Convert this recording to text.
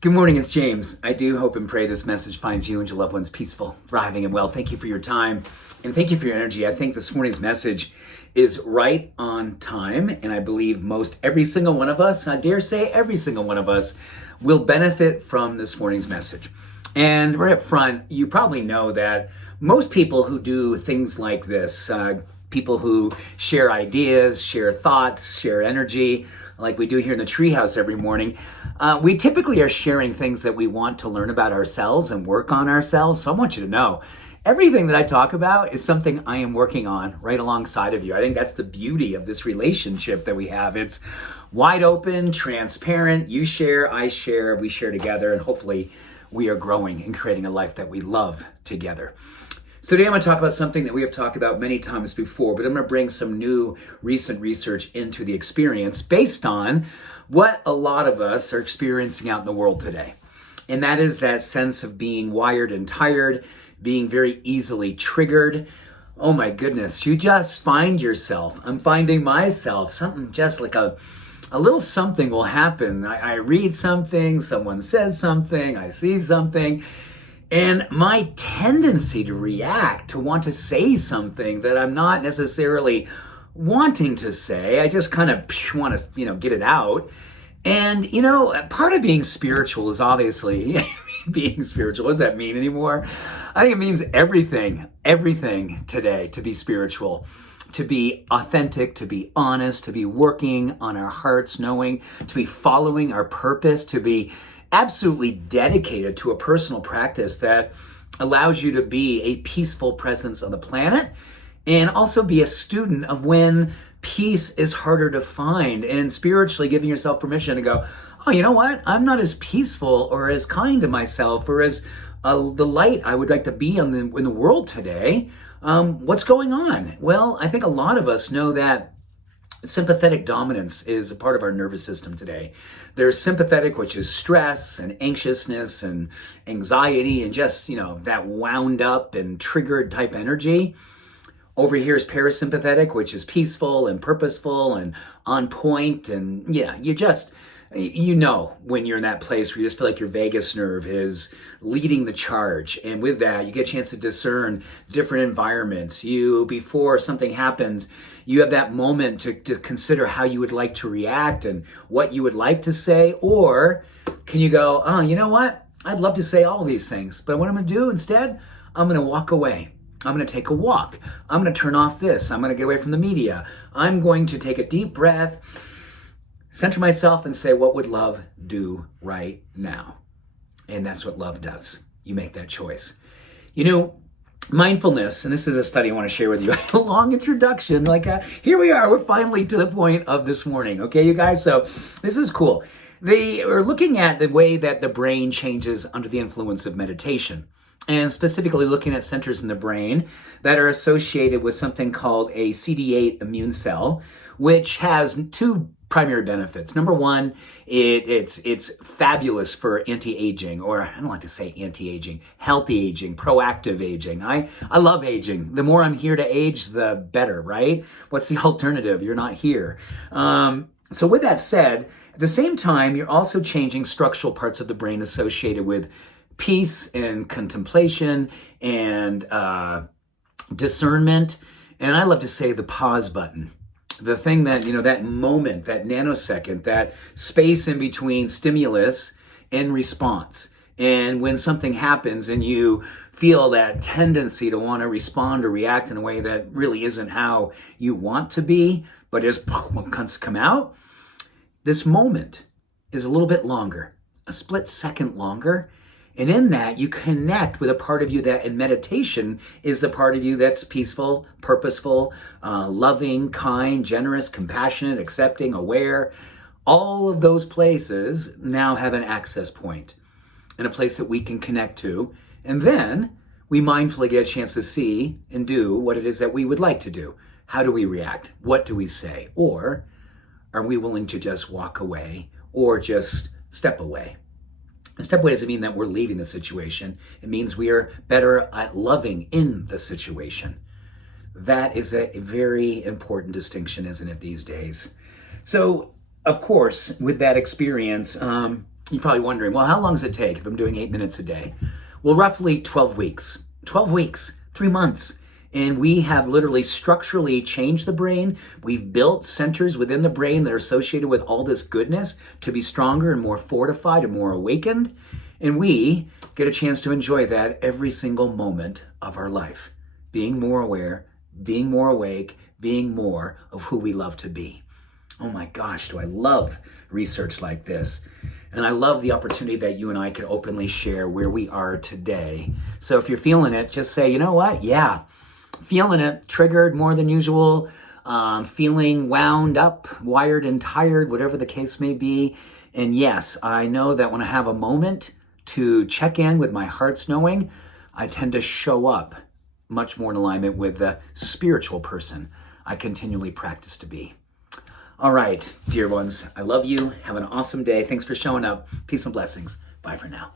Good morning, it's James. I do hope and pray this message finds you and your loved ones peaceful, thriving, and well. Thank you for your time and thank you for your energy. I think this morning's message is right on time, and I believe most every single one of us, and I dare say every single one of us, will benefit from this morning's message. And right up front, you probably know that most people who do things like this, people who share ideas, share thoughts, share energy, like we do here in the treehouse every morning, we typically are sharing things that we want to learn about ourselves and work on ourselves. So I want you to know, everything that I talk about is something I am working on right alongside of you. I think that's the beauty of this relationship that we have. It's wide open, transparent. You share, I share, we share together, and hopefully we are growing and creating a life that we love together. So today I'm going to talk about something that we have talked about many times before, but I'm going to bring some new recent research into the experience based on what a lot of us are experiencing out in the world today. And that is that sense of being wired and tired, being very easily triggered. Oh my goodness, you just find yourself, I'm finding myself, something just like a little something will happen. I read something, someone says something, I see something, and my tendency to react, to want to say something that I'm not necessarily wanting to say, I just kind of want to, get it out. And, part of being spiritual is obviously being spiritual. What does that mean anymore? I think it means everything today to be spiritual, to be authentic, to be honest, to be working on our hearts, knowing, to be following our purpose, to be absolutely dedicated to a personal practice that allows you to be a peaceful presence on the planet and also be a student of when peace is harder to find, and spiritually giving yourself permission to go, oh, you know what? I'm not as peaceful or as kind to myself or as the light I would like to be in the world today. What's going on? Well, I think a lot of us know that sympathetic dominance is a part of our nervous system today. There's sympathetic, which is stress and anxiousness and anxiety and just, that wound up and triggered type energy. Over here is parasympathetic, which is peaceful and purposeful and on point. And yeah, when you're in that place where you just feel like your vagus nerve is leading the charge. And with that, you get a chance to discern different environments. Before something happens, you have that moment to consider how you would like to react and what you would like to say. Or can you go, oh, you know what? I'd love to say all these things, but what I'm going to do instead, I'm going to walk away. I'm going to take a walk. I'm going to turn off this. I'm going to get away from the media. I'm going to take a deep breath, center myself, and say, what would love do right now? And that's what love does. You make that choice. Mindfulness, and this is a study I want to share with you. A long introduction, here we are. We're finally to the point of this morning. Okay, you guys? So this is cool. They are looking at the way that the brain changes under the influence of meditation, and specifically looking at centers in the brain that are associated with something called a CD8 immune cell, which has two primary benefits. Number one, it's fabulous for anti-aging, or I don't like to say anti-aging, healthy aging, proactive aging. I love aging. The more I'm here to age, the better, right? What's the alternative? You're not here. So with that said, at the same time, you're also changing structural parts of the brain associated with peace and contemplation and discernment. And I love to say the pause button. The thing that, that moment, that nanosecond, that space in between stimulus and response. And when something happens and you feel that tendency to want to respond or react in a way that really isn't how you want to be, but just come out, this moment is a little bit longer, a split second longer. And in that, you connect with a part of you that in meditation is the part of you that's peaceful, purposeful, loving, kind, generous, compassionate, accepting, aware. All of those places now have an access point and a place that we can connect to. And then we mindfully get a chance to see and do what it is that we would like to do. How do we react? What do we say? Or are we willing to just walk away or just step away? And step away doesn't mean that we're leaving the situation. It means we are better at loving in the situation. That is a very important distinction, isn't it, these days? So, of course, with that experience, You're probably wondering, well, how long does it take if I'm doing 8 minutes a day? Well, roughly 12 weeks. 12 weeks, 3 months. And we have literally structurally changed the brain. We've built centers within the brain that are associated with all this goodness to be stronger and more fortified and more awakened. And we get a chance to enjoy that every single moment of our life. Being more aware, being more awake, being more of who we love to be. Oh my gosh, do I love research like this. And I love the opportunity that you and I can openly share where we are today. So if you're feeling it, just say, you know what? Yeah. Feeling it, triggered more than usual, feeling wound up, wired and tired, whatever the case may be. And yes, I know that when I have a moment to check in with my heart's knowing, I tend to show up much more in alignment with the spiritual person I continually practice to be. All right, dear ones, I love you. Have an awesome day. Thanks for showing up. Peace and blessings. Bye for now.